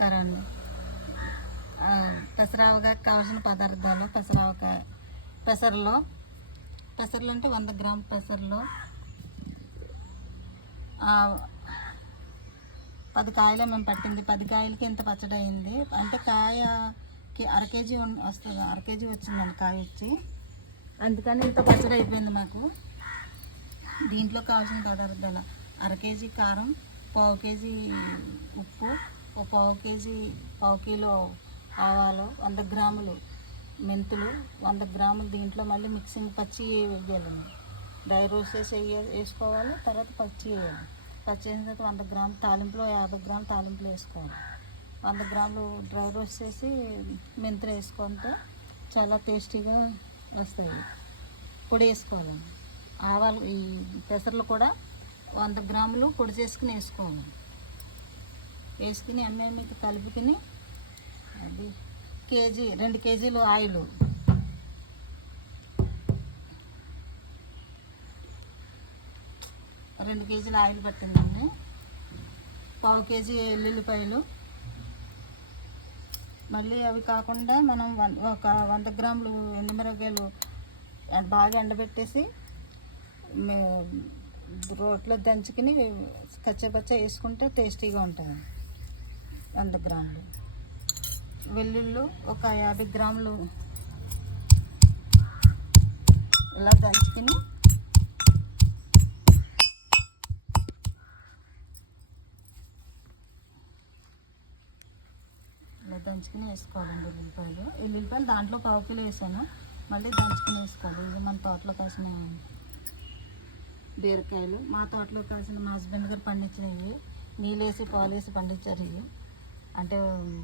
నమస్కారం అండి. పెసరావకాయకు కావాల్సిన పదార్థాలు: పెసరలు అంటే 100 గ్రాముల పెసరలు, 10 కాయలు మేము పట్టింది. 10 కాయలకి ఇంత పచ్చడి అయింది. అంటే కాయకి అర కేజీ వస్తుంది, అర కేజీ వచ్చిందండి కాయ వచ్చి, అందుకని ఇంత పచ్చడి అయిపోయింది మాకు. దీంట్లో కావాల్సిన పదార్థాలు: అర కేజీ కారం, పావు కేజీ ఉప్పు, పావు కిలో ఆవాలు, 100 గ్రాములు మెంతులు, 100 గ్రాములు దీంట్లో మళ్ళీ మిక్సింగ్ పచ్చి వేయాలండి. డ్రై రోస్ట్ చేసి వేసుకోవాలి, తర్వాత పచ్చి వేయాలి. పచ్చి వేసిన తర్వాత 100 గ్రాములు తాలింపులో 50 గ్రాములు తాలింపులు వేసుకోవాలి. 100 గ్రాములు డ్రై రోస్ట్ చేసి మెంతులు వేసుకుంటే చాలా టేస్టీగా వస్తాయి. పొడి వేసుకోవాలండి. ఆవాలు, ఈ పెసర్లు కూడా 100 గ్రాములు పొడి చేసుకుని వేసుకోవాలి. వేసుకుని అన్నీ కలుపుకుని అది 2 కేజీలు ఆయిల్, పట్టిందండి. పావు కేజీ ఎల్లుల్లిపాయలు, మళ్ళీ అవి కాకుండా మనం ఒక 100 గ్రాములు ఎండుమిరపకాయలు బాగా ఎండబెట్టేసి రోట్లో దంచుకుని కచ్చపచ్చ వేసుకుంటే టేస్టీగా ఉంటుంది. 100 గ్రాములు వెల్లుల్లి, ఒక 50 గ్రాములు ఇలా దంచుకుని వేసుకోవాలండి. ఎల్లుల్లిపాయలు దాంట్లో పావు కిలో వేసాను, మళ్ళీ దంచుకుని వేసుకోవాలి. ఇది మన తోటలో కాసిన బీరకాయలు, మా తోటలో కాసిన మా హస్బెండ్ గారు పండించినవి, నీళ్ళేసి పాలేసి పండించారు. ఇవి అంటే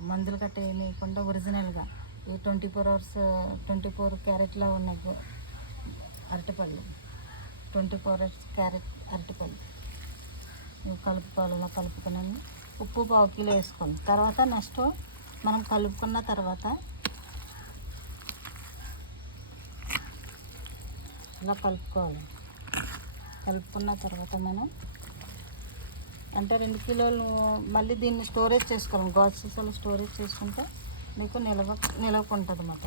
మందులు కట్ట వేయకుండా ఒరిజినల్గా ఈ 24 క్యారెట్లా ఉన్నాయి అరటిపళ్ళు, 24 క్యారెట్ అరటిపళ్ళు కలుపుకోవాలి. కలుపుకుని ఉప్పు పావు కిలో వేసుకోండి. తర్వాత నెక్స్ట్ మనం కలుపుకున్న తర్వాత ఇలా కలుపుకోవాలి. కలుపుకున్న తర్వాత మనం అంటే 2 కిలోలు మళ్ళీ దీన్ని స్టోరేజ్ చేసుకోవాలి. గాజు సీసాలు స్టోరేజ్ చేసుకుంటే మీకు నిలవకుంటుంది అన్నమాట.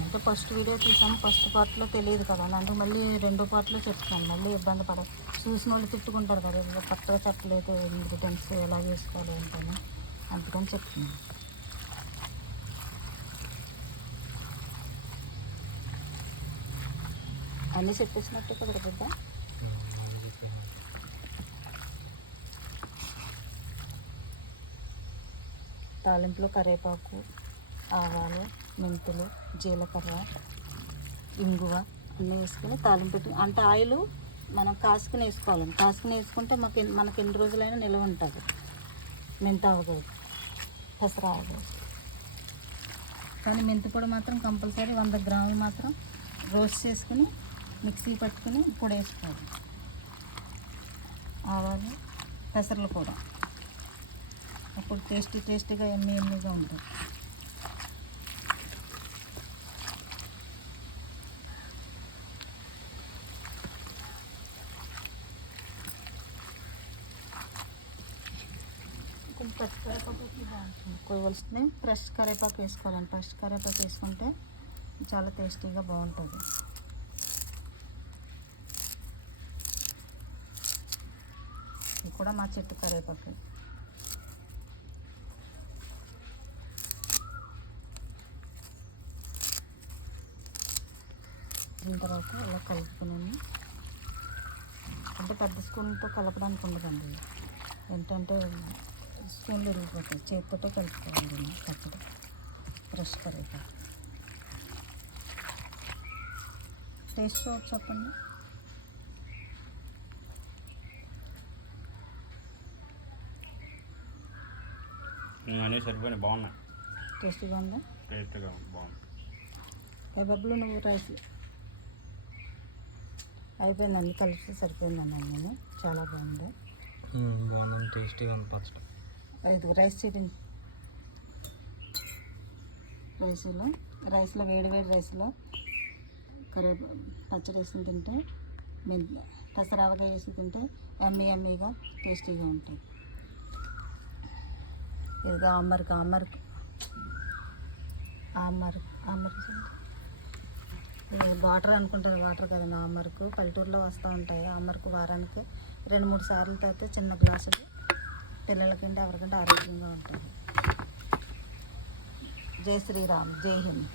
అంటే ఫస్ట్ వీడియో తీసాను, ఫస్ట్ పార్ట్లో తెలియదు కదా, అంటే మళ్ళీ 2వ పార్ట్లో చెప్తాను. మళ్ళీ ఇబ్బంది చూసిన వాళ్ళు తిట్టుకుంటారు కదా, కరెక్ట్గా చెప్పలేదు, ఇంగ్రీడియంట్స్ ఎలా చేసుకోవాలి ఏంటని, అందుకని చెప్తున్నాను. అన్నీ చెప్పేసినట్టు కుదరదు. తాలింపులో కరివేపాకు, ఆవాలు, మెంతులు, జీలకర్ర, ఇంగువ అన్నీ వేసుకొని తాలింపు పెట్టి, అంటే ఆయిల్ మనం కాసుకుని వేసుకోవాలండి. కాసుకుని వేసుకుంటే మనకి ఎన్ని రోజులైనా నిల్వ ఉంటుంది. మెంతావకాయ, పెసరావకాయ. కానీ మెంతిపొడి మాత్రం కంపల్సరీ 100 గ్రాములు మాత్రం రోస్ట్ చేసుకుని మిక్సీ పట్టుకుని పొడి వేసుకోవాలి. ఆవాలు, పెసర్లు కూడా అప్పుడు టేస్టీగా ఎమ్మీగా ఉంటుంది. ఫ్రెష్ కరివేపాకు కోయవలసింది. ఫ్రెష్ కరివేపాకు వేసుకోవాలండి. ఫ్రెష్ కరివేపాకు వేసుకుంటే చాలా టేస్టీగా బాగుంటుంది. ఇది కూడా మా చెట్టు కరివేపాకు. దీని తర్వాత ఇలా కలుపుకున్నాను. అంటే పెద్ద స్పూన్తో కలపడానికి ఉండదండి, ఏంటంటే స్పూన్లు విరిగిపోతాయి. చేతితో కలుపుకోవాలి పచ్చడి. ఫ్రెష్ కరివేపాకు టేస్ట్ చెప్పండి. అన్నీ సరిపోయినాయి, బాగున్నాయి. టేస్టీగా ఉందా? టేస్ట్గా బాగుంది. కబాబ్లో నువ్వు రైస్ అయిపోయిందండి, కలిసి సరిపోయిందండి. నేను చాలా బాగుంది. బాగుందండి, టేస్టీగా ఉంది పచ్చడి. ఇది రైస్ చూపించి రైస్లో వేడి రైస్లో పచ్చడి వేసుకుని తింటే పెసరావకాయ వేసి తింటే ఎమ్మీగా టేస్టీగా ఉంటాయి. ఇదిగా ఆమ్మర్ ఇది వాటర్ అనుకుంటుంది, వాటర్ కదండి ఆమ్మర్కు. పల్లెటూరులో వస్తూ ఉంటాయి ఆమ్మర్కు. వారానికి 2-3 సార్లు తాగితే చిన్న గ్లాసులు పిల్లలకంటే ఎవరికంటే ఆరోగ్యంగా ఉంటారు. జై శ్రీరామ్, జై హింద్.